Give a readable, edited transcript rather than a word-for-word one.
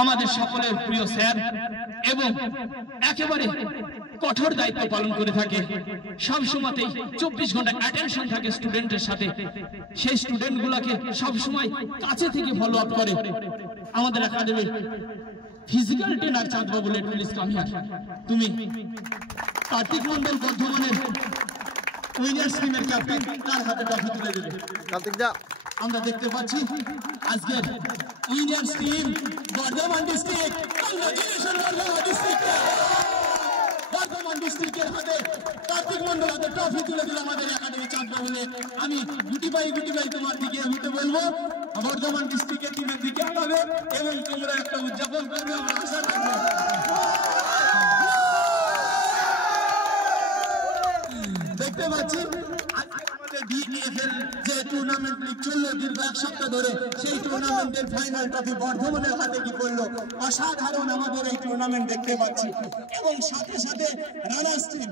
আমাদের সকলের প্রিয় স্যার এবং একেবারে কঠোর দায়িত্ব পালন করে থাকে, সব সময়তেই 24 ঘন্টা অ্যাটেনশন থাকে স্টুডেন্টের সাথে, সেই স্টুডেন্টগুলোকে সব সময় কাছে থেকে ফলো আপ করে আমাদের একাডেমির ফিজিক্যাল ট্রেনার চাঁদবাবু লেটুলিস কামিয়ার। তুমি কার্তিক মন্ডল বর্ধমানের উইনার্স টিমের ক্যাপ্টেন, তার হাতে ট্রফি তুলে দেবে। আমরা দেখতে পাচ্ছি আজকের winners team Bardhaman district, congratulation Bardhaman ডিস্ট্রিক্টের হাতে কার্তিক মন্ডল হাতে ট্রফি তুলে দিল আমাদের একাডেমি চাঁদবাবুলে। আমি গুটি ভাই তোমার দিকে উঠে বলবো, বর্ধমান ডিস্ট্রিক্টের টিমের দিকে আগাবে এবং তোমরা একটা উদযাপন করবে, আমরা আশা রাখবো। দেখতে পাচ্ছি যে টুর্নামেন্ট লিগ চললো দীর্ঘ এক সপ্তাহ ধরে, সেই টুর্নামেন্টের ফাইনাল ট্রফি বর্ধমানের হাতে কি করলো, অসাধারণ আমাদের এই টুর্নামেন্ট দেখতে পাচ্ছি। এবং সাথে সাথে রানার্স টিম